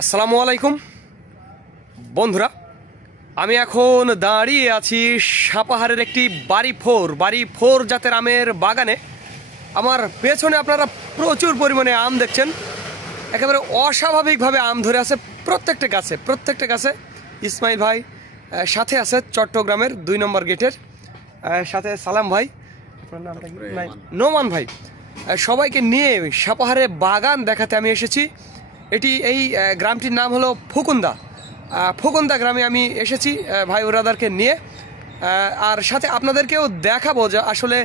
আসসালামু আলাইকুম বন্ধুরা, আমি এখন দাঁড়িয়ে আছি সাপাহারের একটি বাড়ি ফোর জাতের আমের বাগানে। আমার পেছনে আপনারা প্রচুর পরিমাণে আম দেখছেন। একেবারে অস্বাভাবিকভাবে আম ধরে আছে প্রত্যেকটা গাছে। ইসমাইল ভাই সাথে আছে চট্টগ্রামের ২ নম্বর গেটের, সাথে সালাম ভাই, আপনার নামটা কি? নোমান ভাই। সবাইকে নিয়ে সাপাহারে বাগান দেখাতে আমি এসেছি। এই গ্রামটির নাম হলো ফুকুন্দা গ্রামে আমি এসেছি ভাই ওরাদারকে নিয়ে। আর সাথে আপনাদেরকেও দেখাবো যে আসলে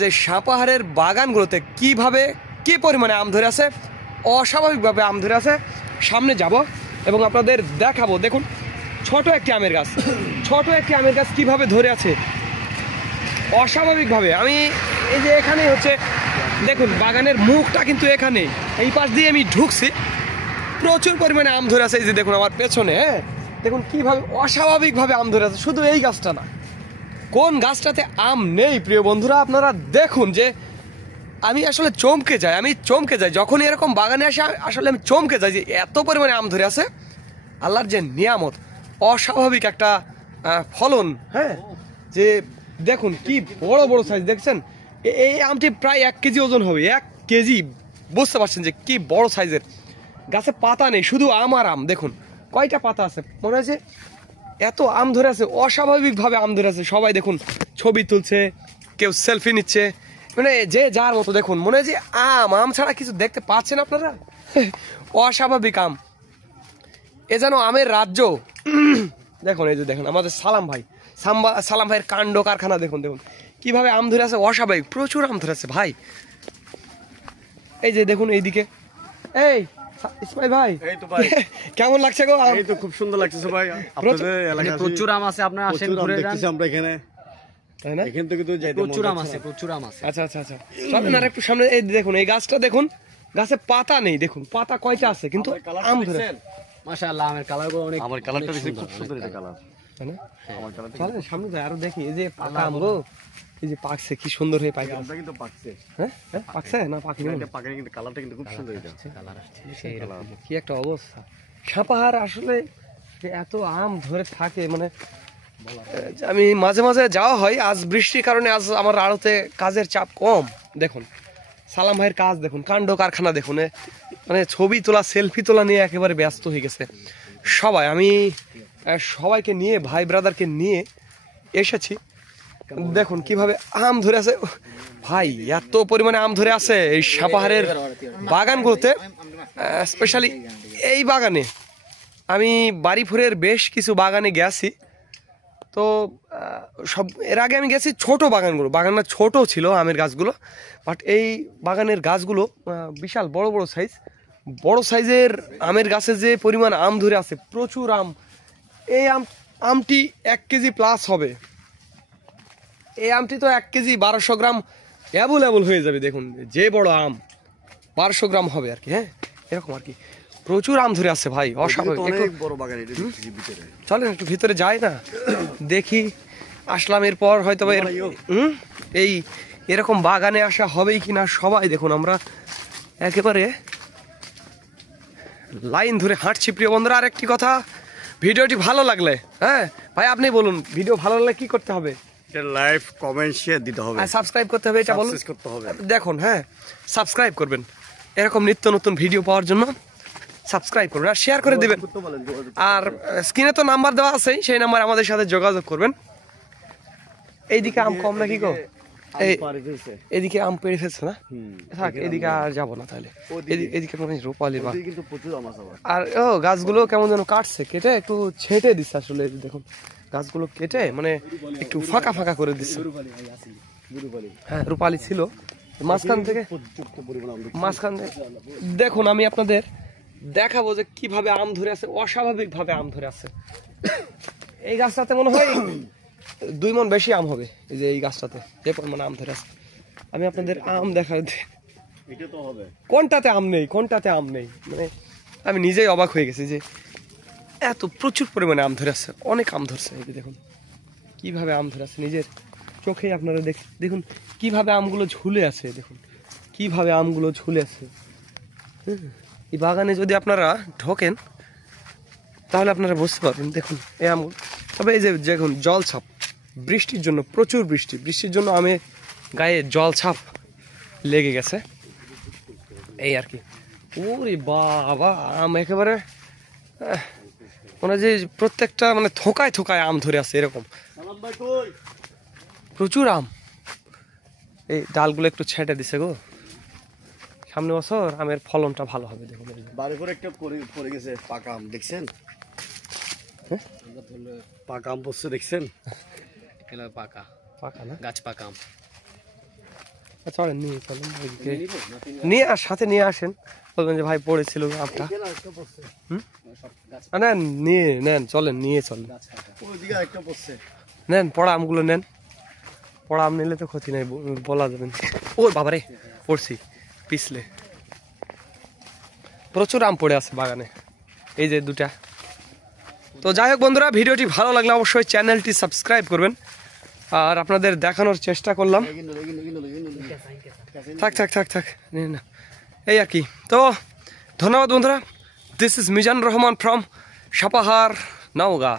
যে সাপাহারের বাগানগুলোতে কী পরিমাণে আম ধরে আছে, অস্বাভাবিকভাবে আম ধরে আছে। সামনে যাব এবং আপনাদের দেখাবো। দেখুন, ছোট একটি আমের গাছ কীভাবে ধরে আছে অস্বাভাবিকভাবে। আমি এই যে এখানে হচ্ছে দেখুন, বাগানের মুখটা কিন্তু এখানে, এই পাশ দিয়ে আমি ঢুকছি, প্রচুর পরিমাণে আম ধরে আছে। এই যে দেখুন আমার পেছনে, দেখুন কিভাবে অস্বাভাবিকভাবে আম ধরে আছে। শুধু এই গাছটা না, কোন গাছটাতে আম নেই প্রিয় বন্ধুরা আপনারা দেখুন। যে আমি আসলে চমকে যাই যখন এরকম বাগানে আসে। আসলে আমি চমকে যাই যে এত পরিমাণে আম ধরে আছে। আল্লাহর যে নিয়ামত, অস্বাভাবিক একটা ফলন। যে দেখুন কি বড় সাইজ, দেখছেন? এই আমটি প্রায় 1 কেজি ওজন হবে, 1 কেজি। বুঝতে পারছেন যে কি বড় সাইজের। গাছে পাতা নেই, শুধু আম আর আম। দেখুন কয়টা পাতা আছে, মনে হচ্ছে এত আম ধরে আছে, অস্বাভাবিকভাবে আম ধরে আছে। সবাই দেখুন ছবি তুলছে, কেউ সেলফি নিচ্ছে, মানে যে যার মতো। দেখুন মনে হয় যে আম ছাড়া কিছু দেখতে পাচ্ছেন আপনারা। অস্বাভাবিক আম, এ যেন আমের রাজ্য। দেখুন এই যে দেখুন আমাদের সালাম ভাইয়ের কাণ্ড কারখানা। দেখুন কিভাবে আম ধরে আছে, অস্বাভাবিক প্রচুর আম ধরে আছে ভাই। এই যে দেখুন এইদিকে, এই ইসমাইল ভাই, এই তো ভাই কেমন লাগছে গো? এই তো খুব সুন্দর লাগছে ভাই। আপনাদের এলাকায় প্রচুর আম আছে, আপনারা আসেন ঘুরে যান। আমরা এখানে, তাই না? এখান থেকে তো যাইতে প্রচুর আম আছে। আচ্ছা চলেন আর একটু সামনে। এই দেখুন এই গাছটা দেখুন, গাছে পাতা নেই। দেখুন পাতা কয়টা আছে কিন্তু আম ধরে। মাশাআল্লাহ, আমের কালারগুলো অনেক, আমার কালারটা বেশি খুব সুন্দর এটা কালার, তাই না? আমার কালারটা চলেন সামনে যাই আরো দেখি। এই যে পাকা আম গো, এই যে পাকছে কি সুন্দর হয়ে পাইছে। আমটা কিন্তু পাকছে। হ্যাঁ পাকছে না পাকেনি? এটা পাকেনি কিন্তু কালারটা কিন্তু খুব সুন্দর। এটা কালার আসছে, সেই কালার। কি একটা অবস্থা। সাপাহার আসলে যে এত আম ধরে থাকে, মানে আমি মাঝে যাওয়া হয়। আজ বৃষ্টির কারণে আজ আমার আড়তে কাজের চাপ কম। দেখুন সালাম ভাইয়ের কাজ দেখুন, কাণ্ড কারখানা দেখুন। মানে ছবি তোলা, সেলফি তোলা নিয়ে একেবারে ব্যস্ত হয়ে গেছে সবাই। আমি সবাইকে নিয়ে, ভাই ব্রাদারকে নিয়ে এসেছি। দেখুন কিভাবে আম ধরে আছে ভাই, এত পরিমাণে আম ধরে আছে এই সাপাহারের বাগানগুলোতে। স্পেশালি এই বাগানে, আমি বাড়িপুরের বেশ কিছু বাগানে গেছি। তো এর আগে আমি গেছি ছোট বাগানটা ছোট ছিল আমের গাছগুলো, বাট এই বাগানের গাছগুলো বিশাল বড় সাইজের আমের গাছে যে পরিমাণ আম ধরে আছে, প্রচুর আম। এই আমটি 1 কেজি প্লাস হবে। এই আমটি তো 1 কেজি 1200 গ্রাম অ্যাভেলেবল হয়ে যাবে। দেখুন যে বড় আম, 1200 গ্রাম হবে আর কি। এরকম আর কি, প্রচুর আম ধরে আছে ভাই, অস্বাভাবিক বড় বাগান। চলেন একটু ভিতরে যাই না, দেখি। আসলাম এরপর হয়তো এই এরকম বাগানে আসা হবেই কিনা। সবাই দেখুন আমরা একেবারে লাইন ধরে হাঁটছি প্রিয় বন্ধুরা। আর একটি কথা, ভিডিওটি ভালো লাগলে, ভাই আপনি বলুন, ভিডিও ভালো লাগলে কি করতে হবে? লাইক, কমেন্ট, শেয়ার দিতে হবে, আর সাবস্ক্রাইব করতে হবে। এটা বলুন, দেখুন সাবস্ক্রাইব করবেন এরকম নিত্য নতুন ভিডিও পাওয়ার জন্য। সাবস্ক্রাইব করবেন আর শেয়ার করে দেবেন। আর স্ক্রিনে তো নাম্বার দেওয়া আছে, সেই নাম্বার আমাদের সাথে যোগাযোগ করবেন। এইদিকে আম কম নাকি গো? এদিকে আম পেড়ে ফেলছে না? থাক, এদিকে আর যাবো না তাহলে। এদিকে মনে হয় রূপালী বা। আর গাছগুলো কেমন যেন কাটছে, কেটে একটু ছেটে দিচ্ছে। আসলে দেখুন গাছগুলো কেটে মানে একটু ফাঁকা করে দিচ্ছে। হ্যাঁ রূপালী ছিল মাঝখান থেকে। দেখুন আমি আপনাদের দেখাবো যে কিভাবে আম ধরে আছে, অস্বাভাবিক ভাবে আম ধরে আছে। এই গাছটাতে মনে হয় 2 মণ বেশি আম হবে। এই যে এই গাছটাতে যে পরিমাণ আম ধরে আছে, আমি আপনাদের আম দেখাই। কোনটাতে আম নেই, মানে আমি নিজেই অবাক হয়ে গেছি যে এত প্রচুর পরিমাণে আম ধরে আছে। অনেক আম ধরছে। এই যে দেখুন কিভাবে আম ধরে আছে, নিজের চোখেই আপনারা দেখুন কিভাবে আমগুলো ঝুলে আছে। দেখুন কিভাবে আমগুলো ঝুলে আছে। এই বাগানে যদি আপনারা ঢোকেন তাহলে আপনারা বুঝতে পারবেন। দেখুন এই আম, তবে এই যে দেখুন জল ছাপ, বৃষ্টির জন্য, প্রচুর বৃষ্টির জন্য আমি গায়ে জল ছাপ লেগে গেছে এই আর কি। ওরে বাবা, আম একেবারে মানে যে প্রত্যেকটা মানে থোকায় থোকায় আম ধরে আছে এরকম, প্রচুর আম। এই ডালগুলো একটু ছেটে দিছে গো, সামনে বছর আমের ফলনটা ভালো হবে। দেখুন বাড়ি করে একটা পড়ে গেছে পাকা আম, দেখছেন? হ্যাঁ পাকা আম পড়ছে, দেখছেন? পাকা পাকা না, গাছ পাকা আম। চলেন নিয়ে চলেন, নিয়ে সাথে নিয়ে আসেন, বলবেন যে ভাই পড়েছিল আমটা। নেন নিয়ে নেন, চলেন নিয়ে চলেন, নেন পড়া আমগুলো নেন। পড়া আম নিলে তো ক্ষতি নাই, বলা যাবেন। ও বাবারে পড়ছি পিছলে, প্রচুর আম পড়ে আছে বাগানে, এই যে দুটা। তো যাই হোক বন্ধুরা, ভিডিওটি ভালো লাগলে অবশ্যই চ্যানেলটি সাবস্ক্রাইব করবেন। আর আপনাদের দেখানোর চেষ্টা করলাম, থাক থাক থাক থাক না, এই আর কি। তো ধন্যবাদ বন্ধুরা, this is Mizan Rahman from Sapahar, Naogaon.